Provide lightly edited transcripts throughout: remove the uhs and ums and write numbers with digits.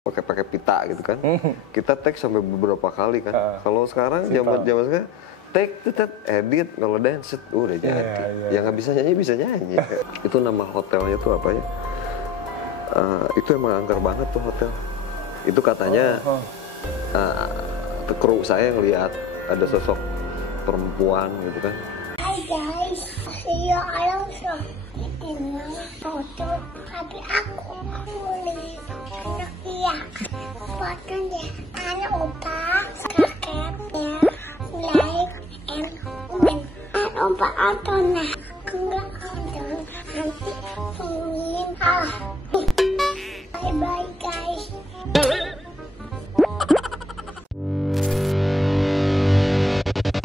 pakai pita gitu kan. Kita tag sampai beberapa kali kan. Kalau sekarang zaman sekarang tag tetap edit, kalau dance udah jadi. Yang nggak bisa nyanyi. Itu nama hotelnya tuh apa ya? Itu emang angker banget tuh hotel. Itu katanya kru saya ngelihat ada sosok perempuan gitu kan. Hai guys, saya Alonso. Ini foto tapi aku beli Nokia. Fotonya anak opa, kakeknya, like and comment. Opa Antona, enggak ada nanti ingin Bye bye guys.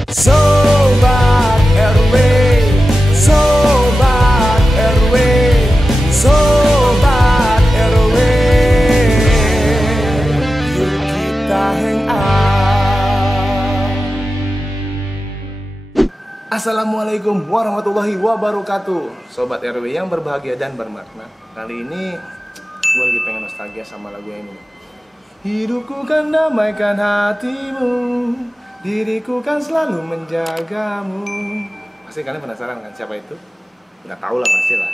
Sobat RW, Sobat RW, Sobat RW, yuk kita hang out. Assalamualaikum warahmatullahi wabarakatuh, Sobat RW yang berbahagia dan bermakna. Kali ini gue lagi pengen nostalgia sama lagu yang ini. Hidupku kan damaikan hatimu, diriku kan selalu menjagamu. Pasti kalian penasaran kan siapa itu? Udah tau lah pasti lah.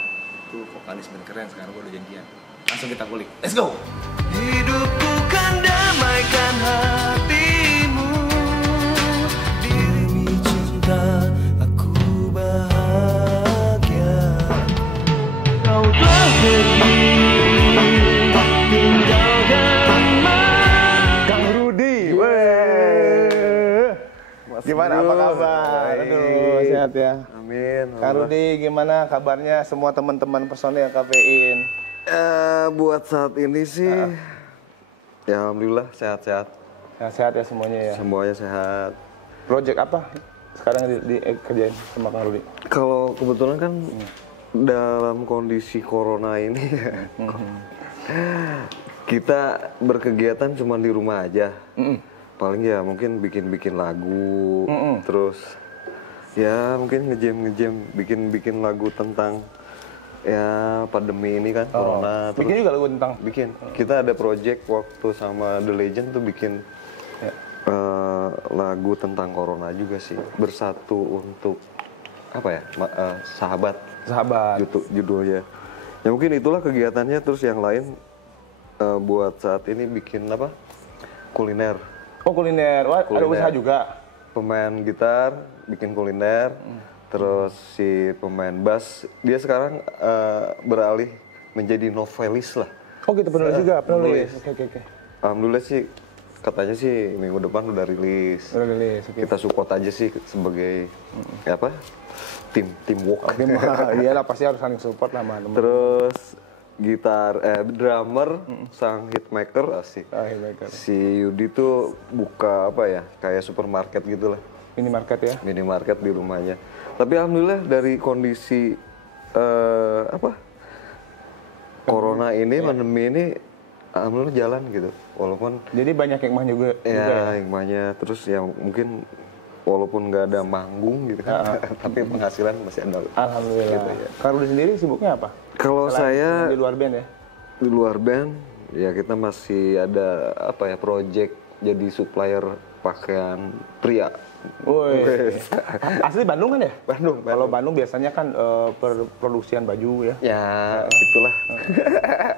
Itu vokalis band keren, sekarang gue udah janjian. Langsung kita kulik. Let's go! Hidupku kan damaikan hatimu, demi cinta aku bahagia. Kau telah pergi tinggalkan Kang Rudi. Gimana, apa kabar? Aduh, sehat ya. Amin. Kang Rudi, gimana kabarnya semua teman-teman personil Kafein? Buat saat ini sih, ya alhamdulillah sehat-sehat. Sehat ya semuanya ya. Semuanya sehat. Project apa sekarang dikerjain sama Kang Rudi? Kalau kebetulan kan dalam kondisi corona ini kita berkegiatan cuma di rumah aja. Paling ya mungkin bikin lagu, terus ya mungkin ngejam bikin lagu tentang ya pandemi ini kan, corona. Terus Bikin juga lagu tentang? Bikin. Kita ada project waktu sama The Legend tuh bikin lagu tentang corona juga sih. Bersatu untuk apa ya, sahabat judulnya. Ya mungkin itulah kegiatannya. Terus yang lain buat saat ini bikin apa, kuliner. Oh kuliner, wah ada usaha juga? Pemain gitar bikin kuliner, terus si pemain bass dia sekarang beralih menjadi novelis lah. Oh gitu, penulis juga, penulis. Oke. Alhamdulillah sih, katanya sih minggu depan udah rilis. Okay. Kita support aja sih sebagai apa, teamwork. Iyalah pasti harus saling support lah teman. Terus drummer sang hitmaker asik. Si Yudi tuh buka apa ya, kayak supermarket gitu lah. Minimarket di rumahnya. Tapi alhamdulillah dari kondisi corona ini, pandemi ini, alhamdulillah jalan gitu. Walaupun jadi banyak hikmah juga. Ya hikmahnya. Terus ya mungkin walaupun nggak ada manggung gitu kan, tapi penghasilan masih ada. Alhamdulillah. Gitu, ya. Kalau sendiri sibuknya apa? Kalau saya di luar band ya? Di luar band, ya kita masih ada apa ya, project jadi supplier pakaian pria. Woi. Asli Bandung kan ya? Bandung. Kalau Bandung biasanya kan produksian baju ya. Ya, itulah.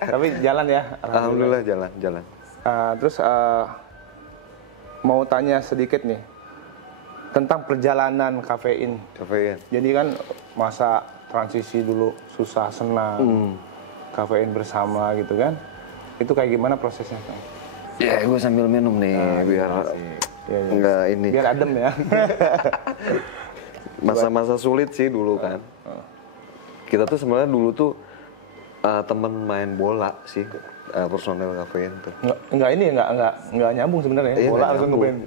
Tapi jalan ya? Alhamdulillah jalan. Terus mau tanya sedikit nih tentang perjalanan Kafein. Jadi kan masa transisi dulu susah senang, Kafein bersama gitu kan. Itu kayak gimana prosesnya, Kang? Ya, gue sambil minum nih biar enggak ini. Biar adem ya. Masa-masa sulit sih dulu kan. Kita tuh sebenarnya dulu tuh temen main bola sih, personel Kafein tuh. Enggak nyambung sebenarnya. Iya, bola langsung ke band.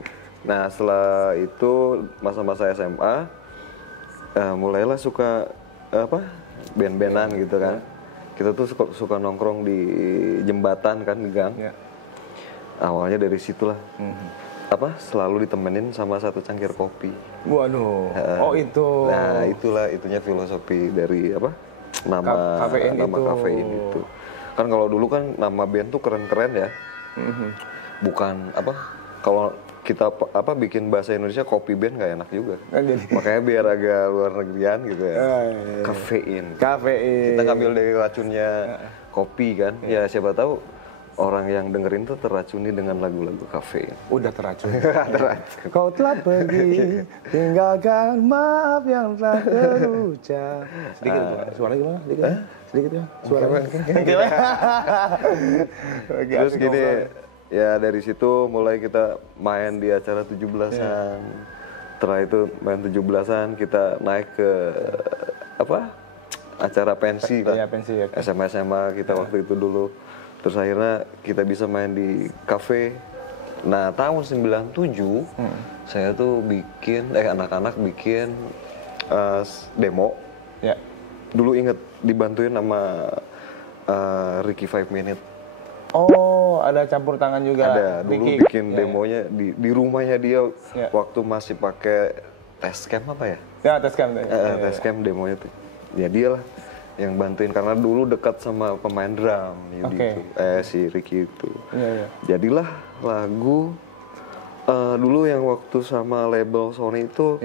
Nah, setelah itu masa-masa SMA mulailah suka band-bandan gitu kan. Kita tuh suka nongkrong di jembatan kan, di gang. Awalnya dari situlah. Selalu ditemenin sama satu cangkir kopi. Waduh. Itu. Nah, itunya filosofi dari nama Kafein itu. Kan kalau dulu kan nama band tuh keren-keren ya. Bukan apa, kalau kita bikin bahasa Indonesia kopi band nggak enak juga. Makanya biar agak luar negerian gitu ya. Kafein. Kita ngambil dari racunnya kopi kan. Ya siapa tahu orang yang dengerin tuh terracuni dengan lagu-lagu kafein. Udah terracuni. Kau telah pergi, tinggalkan maaf yang telah terucap. Sedikit suaranya gimana? Sedikit ya. Suaranya. Terus gini, ya dari situ mulai kita main di acara 17-an. Setelah itu main 17-an kita naik ke acara pensi lah. Iya, pensi ya. SMA kita waktu itu dulu. Terus akhirnya kita bisa main di kafe. Nah, tahun 97 saya tuh anak-anak bikin demo. Ya. Dulu inget dibantuin sama Ricky 5 Minute. Oh, ada campur tangan juga. Ada, dulu bikin demonya di rumahnya dia waktu masih pakai Tascam apa ya? Ya, Tascam. Tascam demonya tuh. Ya dia lah yang bantuin karena dulu dekat sama pemain drum gitu. Si Ricky itu. Jadilah lagu dulu yang waktu sama label Sony itu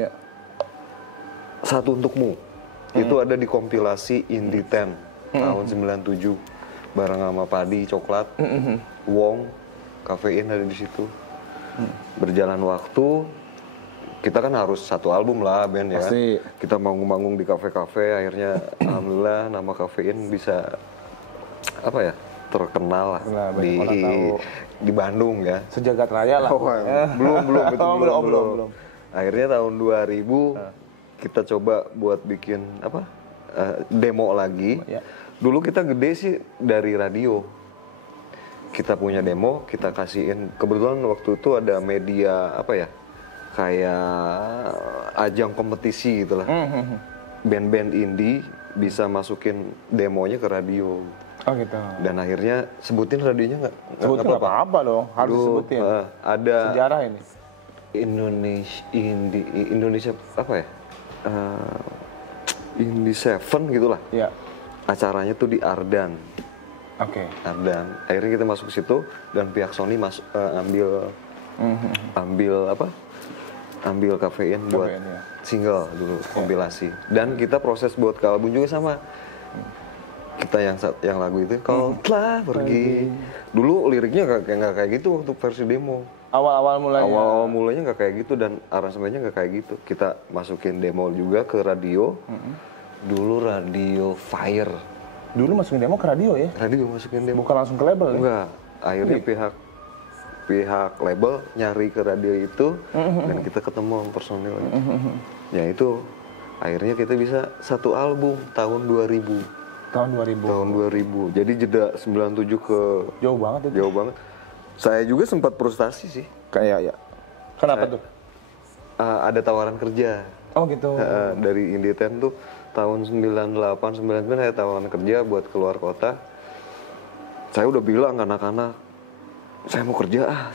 Satu Untukmu. Itu ada di kompilasi Indie 10 tahun 97 bareng sama Padi Coklat, Wong, Kafein ada di situ. Berjalan waktu kita kan harus satu album lah band ya kan. Kita manggung-manggung di kafe-kafe, akhirnya alhamdulillah nama Kafein bisa terkenal lah di Bandung ya. Sejagat raya lah. Belum. Akhirnya tahun 2000 kita coba buat bikin demo lagi. Dulu kita gede sih dari radio. Kita punya demo, kita kasihin. Kebetulan waktu itu ada media kayak ajang kompetisi gitulah. Band-band indie bisa masukin demonya ke radio. Oh gitu. Dan akhirnya sebutin radionya nggak apa-apa dong, harus disebutin. Ada sejarah ini. Indonesia Indie 7 gitulah. Iya. Acaranya tuh di Ardan. Ardan. Akhirnya kita masuk ke situ dan pihak Sony ambil Kafein buat single dulu, kompilasi. Dan kita proses buat ke album juga sama. Kita yang lagu itu Kau Telah Pergi. Dulu liriknya nggak kayak gitu waktu versi demo. Awal mulanya nggak kayak gitu dan aransemennya nggak kayak gitu. Kita masukin demo juga ke radio. Dulu radio Fire. Dulu masukin demo ke radio ya? Radio masukin demo. Bukan langsung ke label ya? Enggak. Akhirnya pihak label nyari ke radio itu dan kita ketemu sama personil. Ya itu akhirnya kita bisa satu album tahun 2000. Tahun 2000. Jadi jeda 97 ke jauh banget itu. Jauh banget. Saya juga sempat frustasi sih. Kayak ya. Kenapa tuh? Ada tawaran kerja. Oh gitu. Dari Indie 10 tuh tahun 98 99 ada tawaran kerja buat keluar kota. Saya udah bilang ke anak-anak, saya mau kerja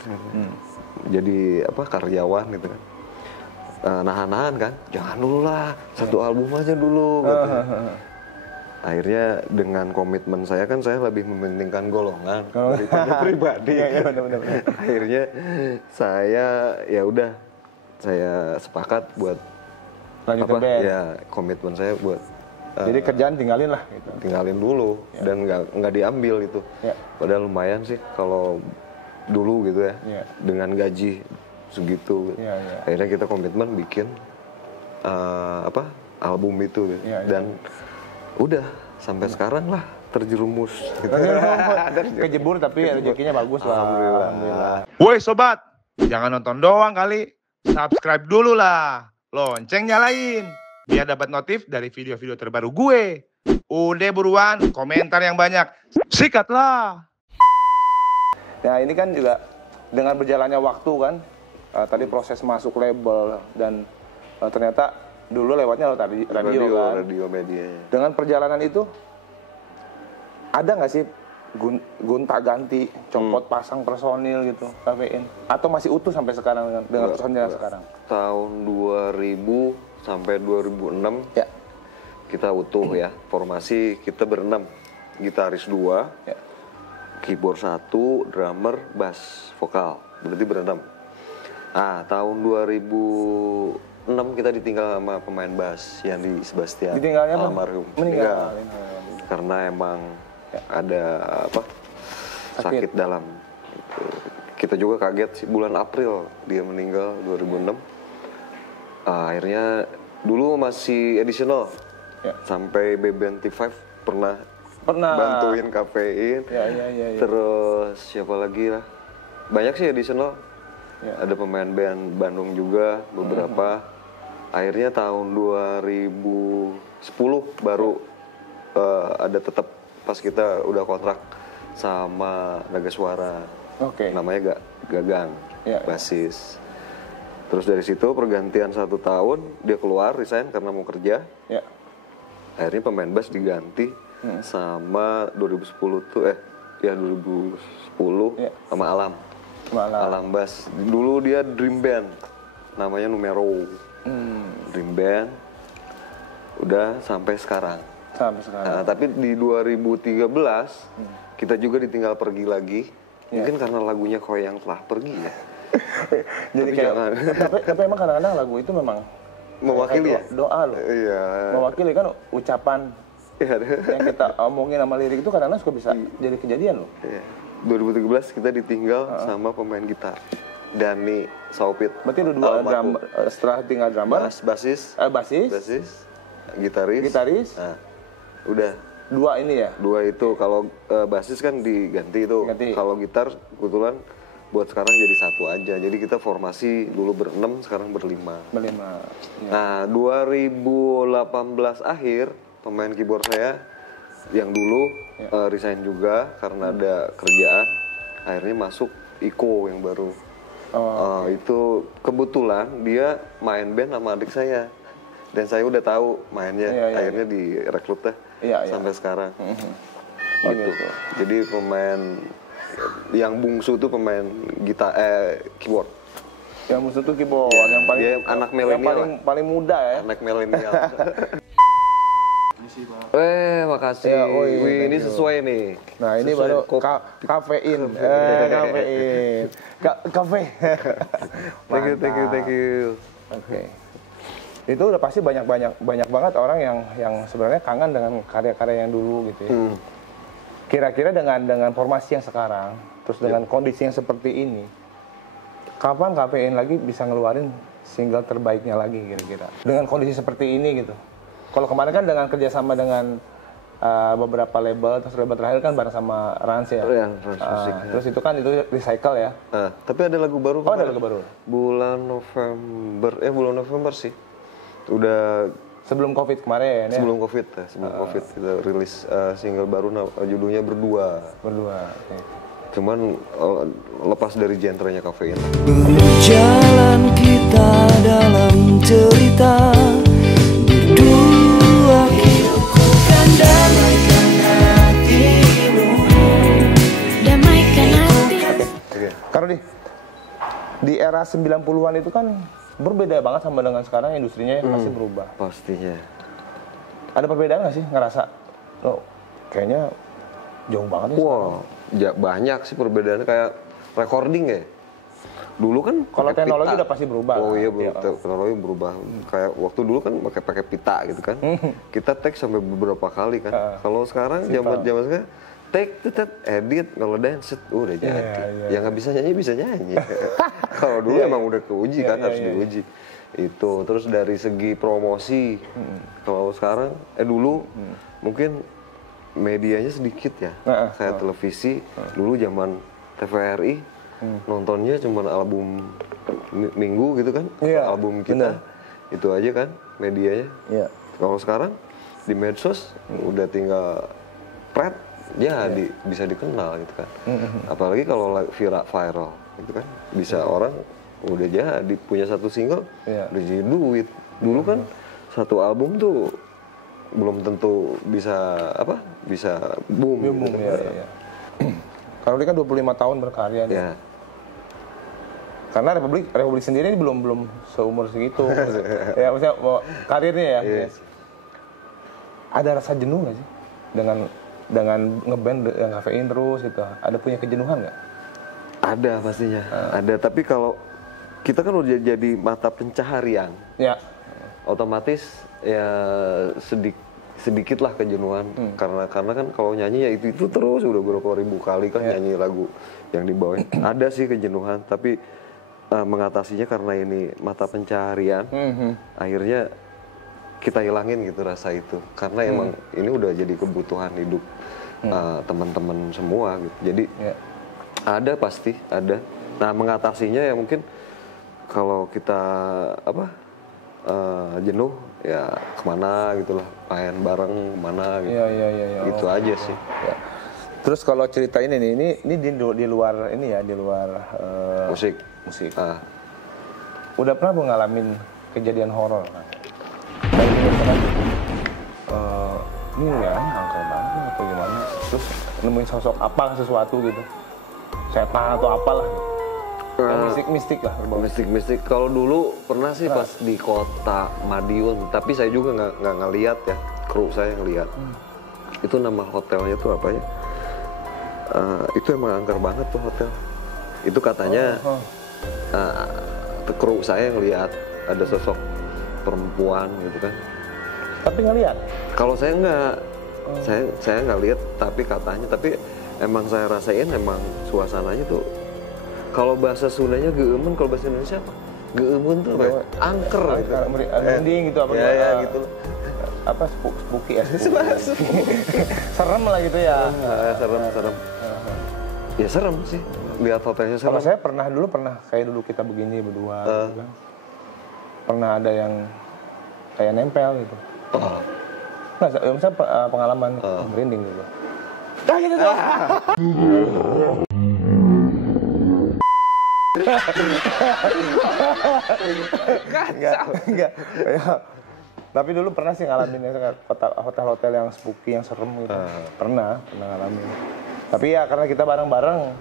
jadi karyawan gitu kan. Nahan-nahan kan, jangan dulu lah, satu album aja dulu gitu. Akhirnya dengan komitmen saya kan saya lebih mementingkan golongan daripada pribadi. Benar. Akhirnya saya saya sepakat buat lanjutin band. Ya komitmen saya buat jadi kerjaan tinggalin lah gitu. Tinggalin dulu dan nggak diambil itu. Padahal lumayan sih kalau dulu gitu ya. Dengan gaji segitu. Akhirnya kita komitmen bikin album itu gitu. Dan udah sampai sekarang lah terjerumus gitu. Kejebur tapi rezekinya bagus lah. Alhamdulillah. Woi sobat, jangan nonton doang kali. Subscribe dulu lah. Lonceng nyalain biar dapat notif dari video-video terbaru gue. Udah buruan, komentar yang banyak. Sikat lah. Nah ini kan juga dengan berjalannya waktu kan, tadi proses masuk label dan ternyata dulu lewatnya tadi radio media. Dengan perjalanan itu ada nggak sih gonta ganti, copot pasang personil gitu, Kafein? Atau masih utuh sampai sekarang dengan personil sekarang? Tahun 2000 sampai 2006 kita utuh ya, formasi kita berenam, gitaris 2, keyboard 1, drummer, bass, vokal. Berarti berenam. Ah, tahun 2006 kita ditinggal sama pemain bass yang di Sebastian. Ditinggalnya apa? Almarhum. Meninggal. Karena emang ada apa? Sakit dalam. Gitu. Kita juga kaget sih, bulan April dia meninggal 2006. Akhirnya dulu masih additional. Sampai BBNT5 pernah bantuin kafein. Ya. Terus siapa lagi lah? Banyak sih additional. Ada pemain band Bandung juga beberapa. Akhirnya tahun 2010 baru ada tetap pas kita udah kontrak sama Naga Suara. Namanya Gagang, basis. Terus dari situ pergantian 1 tahun dia keluar resign karena mau kerja. Akhirnya pemain bass diganti sama 2010 tuh 2010 sama Alam Bass. Dulu dia Dream Band, namanya Numero. Dream Band, udah sampai sekarang. Nah, tapi di 2013 kita juga ditinggal pergi lagi. Mungkin karena lagunya Kau Yang Telah Pergi ya. Jadi tapi emang kadang-kadang lagu itu memang mewakili ya? Doa loh. Iya. Mewakili kan ucapan yang kita omongin sama lirik itu kadang-kadang suka bisa jadi kejadian loh. Iya. 2013 kita ditinggal sama pemain gitar Dani Saupit. Berarti udah 2 drum, setelah tinggal drummer, basis, gitaris. Nah, udah 2 ini ya. 2 itu kalau basis kan diganti itu. Kalau gitar kebetulan buat sekarang jadi 1 aja. Jadi kita formasi dulu ber-6, sekarang ber-5. Ya. Nah, 2018 akhir pemain keyboard saya yang dulu resign juga karena ada kerjaan. Akhirnya masuk Iko yang baru. Itu kebetulan dia main band sama adik saya. Dan saya udah tahu mainnya. Akhirnya direkrut sampai sekarang. Gitu. Jadi pemain yang bungsu tuh pemain gitar keyboard. Yang bungsu tuh keyboard, yang paling dia anak milenial. Paling muda ya. Anak milenial. Makasih. Wih, ini sesuai nih. Nah, ini baru kafein. Kafein. Kafe. Thank you. Oke. Itu udah pasti banyak banget orang yang sebenarnya kangen dengan karya-karya yang dulu gitu ya. Kira-kira dengan formasi yang sekarang, terus dengan kondisi yang seperti ini, kapan kafein lagi bisa ngeluarin single terbaiknya lagi kira-kira? Dengan kondisi seperti ini gitu. Kalau kemarin kan dengan kerjasama dengan beberapa label, terus label terakhir kan bareng sama Rans ya. Terus itu kan itu recycle ya. Tapi ada lagu baru. Ada lagu baru. Bulan November sih. Udah sebelum Covid kemarin ya. Sebelum Covid kita rilis single baru judulnya Berdua. Okay. Cuman lepas dari genrenya kafein. Berjalan kita dalam cerita berdua, hidupku kan damaikan hatimu, damaikan hati. Karena di era 90-an itu kan berbeda banget sama dengan sekarang, industrinya pasti berubah. Pastinya. Ada perbedaan nggak sih ngerasa? Lo kayaknya jauh banget ya. Banyak sih perbedaannya, kayak recording ya. Dulu kan kalau teknologi udah pasti berubah. Teknologi berubah. Kayak waktu dulu kan pakai pita gitu kan. Kita tag sampai beberapa kali kan. Kalau sekarang zaman sekarang take, edit, kalau dance, udah jadi. Yang nggak bisa nyanyi bisa nyanyi. Kalau dulu emang udah keuji kan, harus diuji. Itu terus dari segi promosi. Kalau sekarang dulu mungkin medianya sedikit ya. Kayak televisi, dulu zaman TVRI nontonnya cuma album minggu gitu kan. Album kita. Itu aja kan medianya. Kalau sekarang di medsos udah tinggal bisa dikenal gitu kan. Apalagi kalau viral gitu kan, bisa orang udah jadi punya satu single udah jadi duit. Dulu kan satu album tuh belum tentu bisa boom gitu. Kalau dia kan 25 tahun berkarya nih. Karena Republik sendiri ini belum seumur segitu. Ya maksudnya karirnya ya. Ada rasa jenuh nggak sih dengan dengan ngeband yang kafein terus gitu, ada punya kejenuhan nggak? Ada pastinya, ada. Tapi kalau kita kan udah jadi mata pencaharian, Ya. otomatis ya sedikit lah kejenuhan. Karena kan kalau nyanyi ya itu terus udah berapa ribu kali kan nyanyi lagu yang dibawain. Ada sih kejenuhan, tapi mengatasinya karena ini mata pencaharian, akhirnya kita hilangin gitu rasa itu. Karena emang ini udah jadi kebutuhan hidup teman-teman semua gitu. Jadi ada, pasti ada. Nah, mengatasinya ya mungkin kalau kita jenuh ya kemana gitulah, main bareng kemana gitu. Iya. Itu aja sih. Ya. Terus kalau cerita ini nih, ini di luar ini ya, di luar Musik. Udah pernah ngalamin kejadian horor kan? Ini ya angker banget atau gimana? Terus nemuin sosok apa sesuatu gitu, setan atau apalah, mistik lah. Mistik. Kalau dulu pernah sih pas di kota Madiun, tapi saya juga nggak ngeliat ya, kru saya ngeliat. Itu nama hotelnya tuh apa ya? Itu emang angker banget tuh hotel. Itu katanya kru saya ngeliat ada sosok perempuan gitu kan. Tapi ngeliat? Kalau saya nggak, saya nggak lihat, tapi katanya, tapi emang saya rasain emang suasananya tuh. Kalau bahasa Sundanya geuemun, kalau bahasa Indonesia apa? Geuemun tuh apa? Ya? Angker gitu. Merinding gitu apa? Ya gitu. Apa spooky ya? Serem lah gitu ya. Serem. Ya serem sih. Lihat hotelnya serem. Kalau saya dulu pernah kayak dulu kita begini berdua gitu kan. Pernah ada yang kayak nempel gitu. Nggak, misalnya pengalaman merinding gitu. Enggak. Tapi dulu pernah sih ngalamin hotel-hotel yang spooky, yang serem gitu. Pernah ngalamin. Tapi ya karena kita bareng-bareng.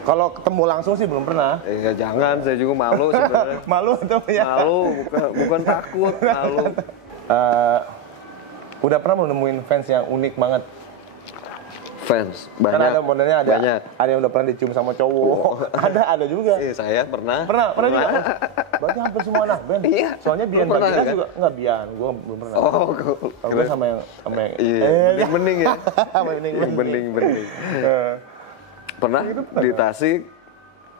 Kalau ketemu langsung sih belum pernah. Ya jangan, saya juga malu sebenarnya. Malu tuh ya. Malu, bukan takut, malu. Udah pernah nemuin fans yang unik banget? Fans banyak. Kan ada modelnya banyak. Ada yang udah pernah dicium sama cowok. Ada juga. Saya pernah. Pernah juga. Berarti hampir semua anak band. Iya. Soalnya Bian Bagina juga enggak Bian, gua belum pernah. Kalau gua sama yang iya, bening ya. bening. Pernah di Tasik,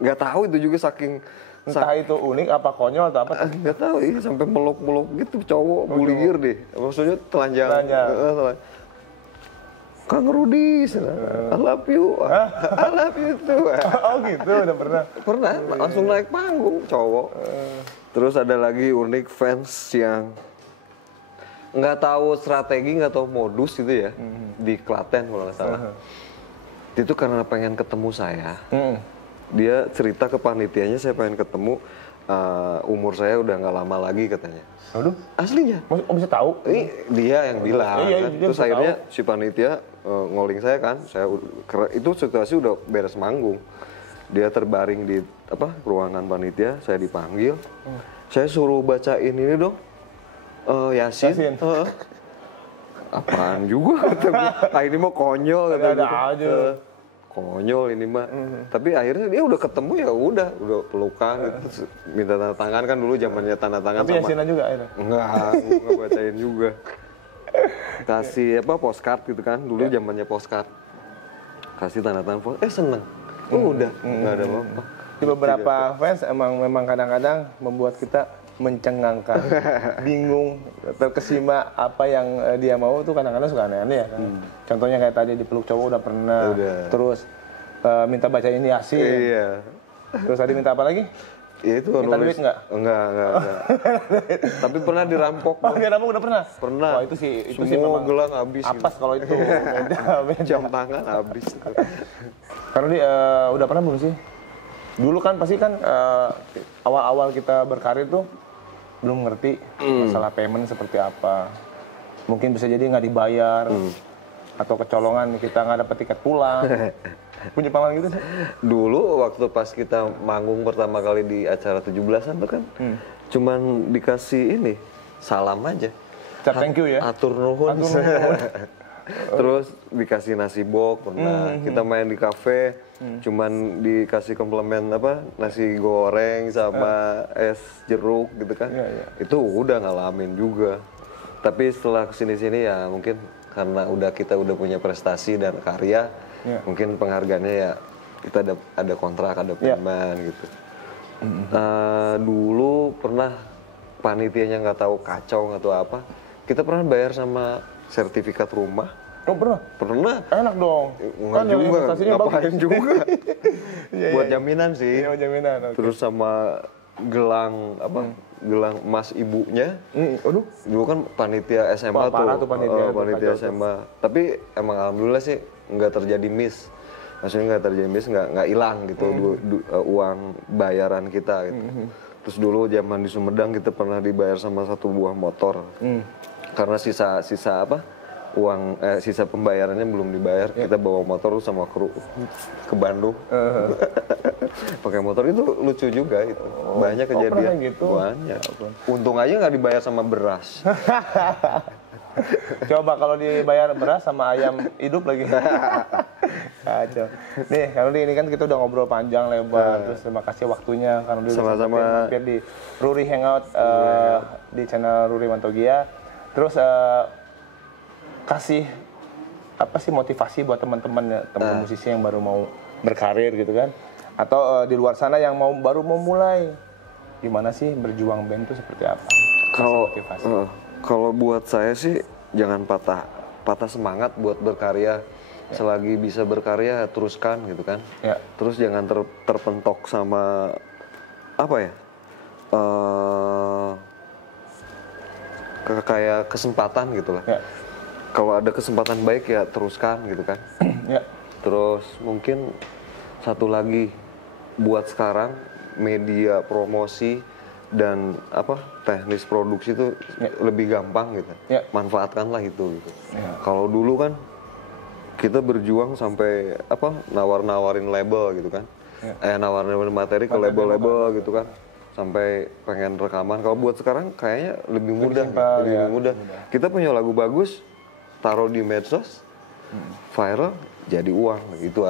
nggak tahu itu juga saking entah itu unik apa konyol atau apa. Nggak tahu, sampai meluk gitu cowok bulir deh. Maksudnya telanjang. Kang Rudi, I love you tuh. Oh gitu, udah pernah? Pernah, langsung naik panggung cowok. Terus ada lagi unik fans yang nggak tahu strategi, nggak tahu modus gitu ya, di Klaten kalau nggak salah. Itu karena pengen ketemu saya. Dia cerita ke panitianya, saya pengen ketemu, umur saya udah nggak lama lagi katanya. Aduh, aslinya. Bisa tahu? Dia yang bilang. Iya, kan. Terus akhirnya si panitia ngoling saya kan. Itu situasi udah beres manggung. Dia terbaring di ruangan panitia, saya dipanggil. Saya suruh bacain ini dong, Yasin. Apaan juga kata gue. Ini mah konyol kata gue. Aja. Konyol ini mah. Tapi akhirnya dia udah ketemu ya udah pelukan gitu. Minta tanda tangan kan dulu zamannya tanda tangan. Tapi Yasinan juga akhirnya? Enggak bacain juga. Kasih postcard gitu kan. Dulu zamannya postcard. Kasih tanda tangan, seneng. Udah, enggak ada apa-apa. Di beberapa fans memang kadang-kadang membuat kita mencengangkan, bingung, terkesima apa yang dia mau tuh kadang-kadang suka aneh-aneh ya kan. Contohnya kayak tadi dipeluk cowok udah pernah. Terus minta bacain Yasin. Iya. Terus tadi minta apa lagi? Ya itu minta duit nggak? Enggak. Tapi pernah dirampok. Oh, dirampok udah pernah? Pernah. Wah, itu sih semua gelang habis. Apes gitu. kalau itu. Beda. Jam tangan habis. Karena dia udah pernah belum sih? Dulu kan pasti kan awal-awal kita berkarir tuh belum ngerti masalah payment seperti apa. Mungkin bisa jadi nggak dibayar atau kecolongan kita nggak dapet tiket pulang. Punya pengalaman gitu sih? Dulu waktu pas kita manggung pertama kali di acara 17-an tuh kan cuman dikasih ini salam aja. Thank you ya. Atur nuhun. Terus dikasih nasi bok pernah. Kita main di kafe, cuman dikasih komplement apa nasi goreng sama es jeruk gitu kan. Itu udah ngalamin juga. Tapi setelah kesini-sini ya mungkin karena kita udah punya prestasi dan karya, mungkin penghargaannya ya kita ada kontrak, ada payment gitu. Dulu pernah panitianya nggak tahu kacau atau apa, kita pernah bayar sama sertifikat rumah. Oh pernah? Pernah. Enak dong. Nggak juga, investasinya ngapain bagus. juga. Buat jaminan sih. Iya, jaminan. Okay. Terus sama gelang gelang emas ibunya. Aduh. Dulu kan panitia SMA Parah tuh panitia panitia kacau tuh. SMA. Tapi emang alhamdulillah sih nggak terjadi miss. Maksudnya nggak terjadi miss, nggak hilang gitu uang bayaran kita gitu. Terus dulu zaman di Sumedang kita pernah dibayar sama satu buah motor. Karena sisa sisa pembayarannya belum dibayar, kita bawa motor sama kru ke Bandung. Pakai motor itu lucu juga itu. Banyak kejadian. Gitu? Banyak. Untung aja nggak dibayar sama beras. Coba kalau dibayar beras sama ayam hidup lagi. Kacau. Nih, Kang Rudi, ini kan kita udah ngobrol panjang lebar. Terus terima kasih waktunya Kang Rudi udah Sama-sama. mampir di Ruri Hangout di channel Ruri Wantogia. Terus kasih apa sih motivasi buat teman-teman ya, teman musisi yang baru mau berkarir gitu kan, atau di luar sana yang baru mau mulai, gimana sih berjuang band itu seperti apa? Kalau buat saya sih jangan patah semangat buat berkarya. Selagi bisa berkarya teruskan gitu kan. Terus jangan terpentok sama apa ya, kayak kesempatan gitu lah. Kalau ada kesempatan baik ya teruskan gitu kan. Terus mungkin satu lagi buat sekarang media promosi dan teknis produksi itu lebih gampang gitu. Manfaatkanlah itu gitu. Kalau dulu kan kita berjuang sampai nawar-nawarin label gitu kan. Nawarin materi ke label-label gitu kan. Sampai pengen rekaman. Kalau buat sekarang kayaknya lebih mudah. Lebih mudah. Kita punya lagu bagus, taruh di medsos, viral, jadi uang. Itu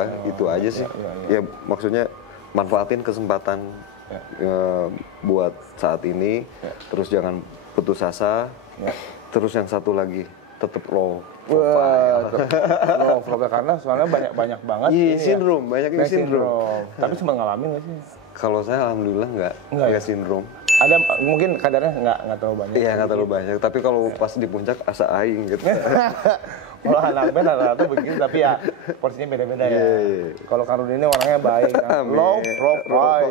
aja sih. Ya maksudnya manfaatin kesempatan buat saat ini. Terus jangan putus asa. Terus yang satu lagi, tetap low profile. Low profile karena soalnya banyak banget. Iya, sindrom, banyak yang sindrom. Tapi sempat ngalamin nggak sih? Kalau saya alhamdulillah nggak sindrom. Ada mungkin kadarnya nggak terlalu banyak. Iya, nggak terlalu banyak. Tapi kalau pas di puncak asa aing gitu. Kalau anak band rata-rata begitu, tapi ya porsinya beda-beda ya. Kalau Kang Rudi ini orangnya baik, low profile.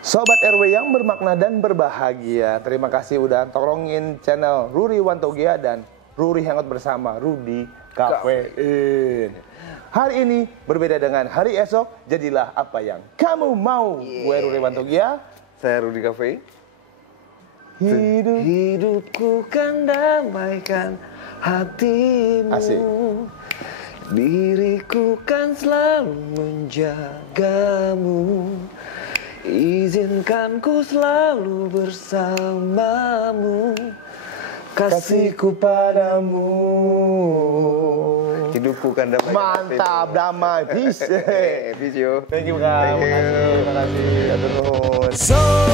Sobat RW yang bermakna dan berbahagia, terima kasih udah tolongin channel Ruri Wantogia dan Ruri Hangout bersama Rudi Cafe. Hari ini berbeda dengan hari esok, jadilah apa yang kamu mau. Gue Ruri Wantogia. Saya Rudi Cafe. Hidupku kan damaikan hatimu. Asik. Diriku kan selalu menjagamu. Izinkan ku selalu bersamamu. Kasihku padamu. Hidupku kan damai. Mantap, damai. Peace. Peace yo. Thank you, Kak. Terima kasih. Atur nuhun. So